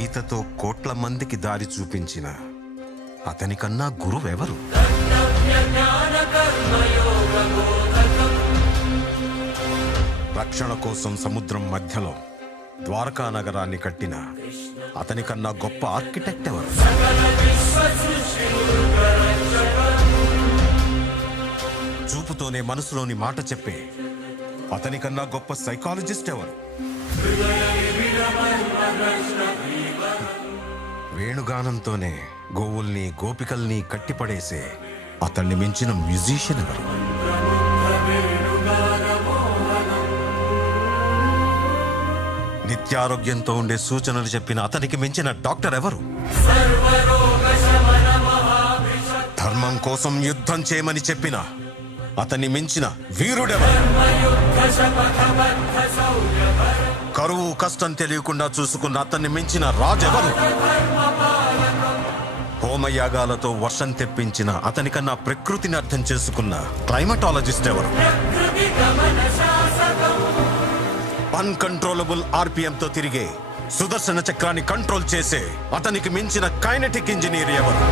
గీతతో కోట్ల మందికి దారి చూపించిన అతనికన్నా గురువెవరు? రక్షణ కోసం సముద్రం మధ్యలో ద్వారకా నగరాన్ని కట్టిన అతనికన్నా గొప్ప ఆర్కిటెక్ట్ ఎవరు? చూపుతోనే మనసులోని మాట చెప్పే అతనికన్నా గొప్ప సైకాలజిస్ట్ ఎవరు? వేణుగానంతోనే గోవుల్ని గోపికల్ని కట్టిపడేసే అతన్ని మించిన మ్యూజిషియన్ ఎవరు? నిత్యారోగ్యంతో ఉండే సూచనలు చెప్పిన అతనికి మించిన డాక్టర్ ఎవరు? ధర్మం కోసం యుద్ధం చేయమని చెప్పిన అతన్ని మించిన వీరుడెవరు? కరువు కష్టం తెలియకుండా చూసుకున్న అతన్ని మించిన రాజెవరు? హోమయాగాలతో వర్షం తెప్పించిన అతనికన్నా ప్రకృతిని అర్థం చేసుకున్న క్లైమటాలజిస్ట్ ఎవరు? అన్కంట్రోలబుల్ ఆర్పిఎంతో తిరిగే సుదర్శన చక్రాన్ని కంట్రోల్ చేసే అతనికి మించిన కైనెటిక్ ఇంజనీర్ ఎవరు?